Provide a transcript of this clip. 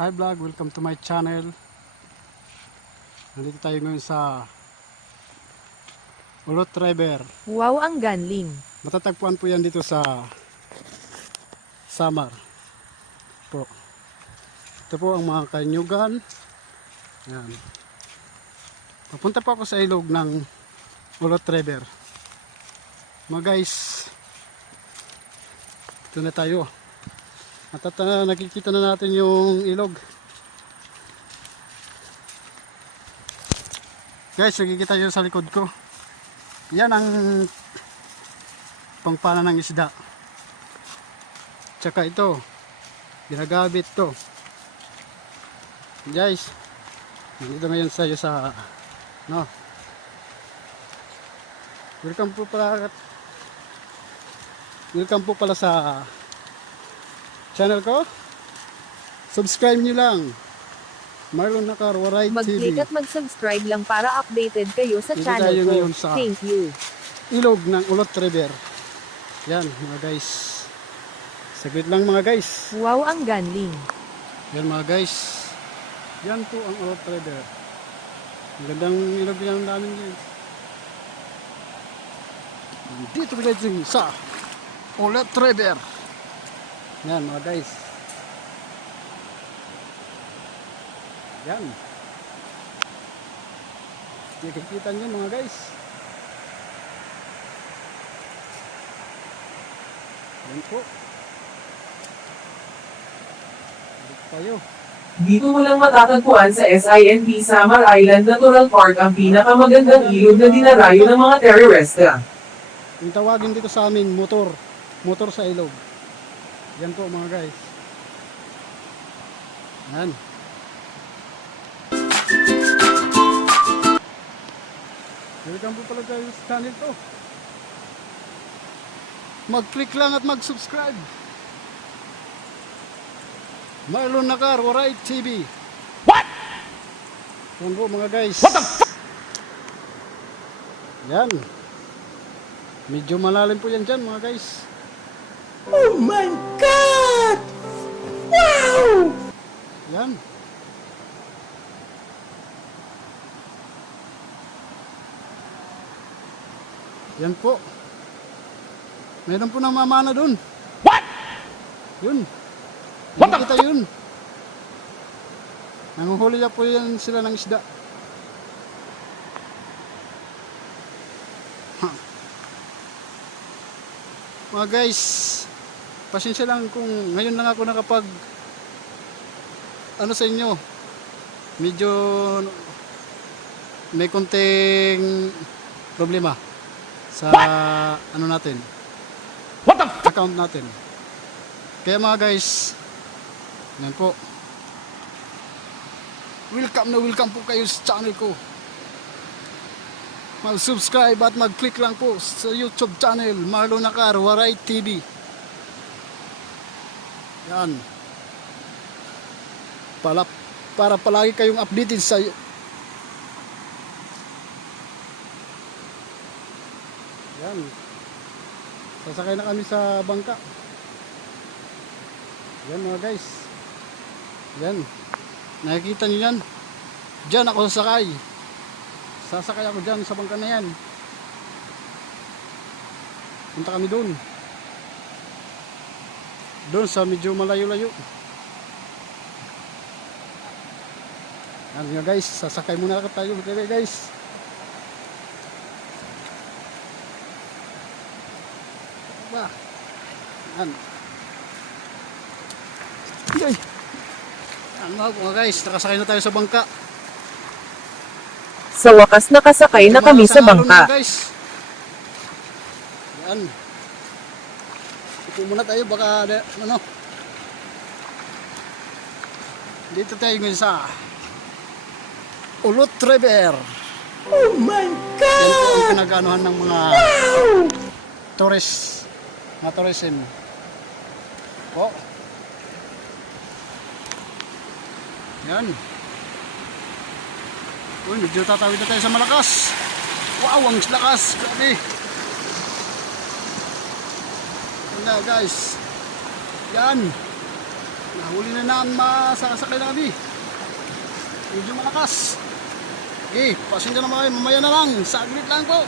Hi vlog, welcome to my channel. Nandito tayo ngayon sa Ulot River. Wow, ang galing. Matatagpuan po yan dito sa Samar po. Ito po ang mga kanyugan. Yan. Papunta po ako sa ilog ng Ulot River. Mga guys, ito na tayo. At nakikita na natin yung ilog. Guys, nakikita nyo sa likod ko. Yan ang pangpana ng isda. Tsaka ito, ginagamit to. Guys, nandito ngayon sa iyo sa no. Welcome po pala sa channel ko. Subscribe nyo lang. Marlon Nakar Waray TV. Mag-click at mag-subscribe lang para updated kayo sa Dito channel tayo ko. ngayon sa Thank you. ilog ng Ulot River. Yan mga guys. Saglit lang mga guys. Wow, ang galing. Yan mga guys. Yan po ang Ulot River. Ang gandang ilog yan namin guys. Dito guys sa Ulot River. Yan mga guys. Yan. Nakikita nyo mga guys. Yan po. Balik tayo. Dito mo lang matatagpuan sa SINP Samar Island Natural Park ang pinakamagandang ilog na dinarayo ng mga terorista. Yung tawagin dito sa amin, motor. Motor sa ilog. Yan po mga guys. Yan. Welcome po pala kayo sa channel ko. Mag-click lang at mag-subscribe. Marlon Nakar Waray TV. What? Yan po mga guys. What the fuck? Yan. Medyo malalim po yan dyan mga guys. Oh my God! Wow! Yan. Yan po. Meron po nang mamana dun. What? Yun. Nakikita yun. Nanguhuli na po yan sila ng isda. Mga guys, pasensya lang kung ngayon lang ako nakapag ano sa inyo. Medyo may konting problema sa ano natin. Account natin. Kaya mga guys, yan po. Welcome po kayo sa channel ko. Mag-subscribe at mag-click lang po sa YouTube channel Marlon Nakar Waray TV. Yan. Para palagi kayong updated sa yan. Sasakay na kami sa bangka. Yan mga guys. Yan. Nakikita nyo yan. Diyan ako sasakay. Sasakay ako dyan sa bangka na yan. Punta kami doon. Doon sa medyo malayo-layo. Yan nga guys. Sasakay muna tayo. Okay guys. Ba. Yan. Yay. Yan mga guys. Nakasakay na tayo sa bangka. Sa wakas nakasakay na kami sa bangka. Guys. Yan. Ito muna tayo baka ano. Dito tayo ngayon sa Ulot River. Oh my God! Yan po ang pinag-anuhan ng mga tourist. Mga tourism. Po. Yan. Uy, medyo tatawid na tayo sa malakas. Wow, ang lakas. Grabe. Yan na guys. Yan. Nahuli na naman masakasakay na kami. Medyo malakas. Okay, pasensya na mga mamaya na lang. Saglit lang po.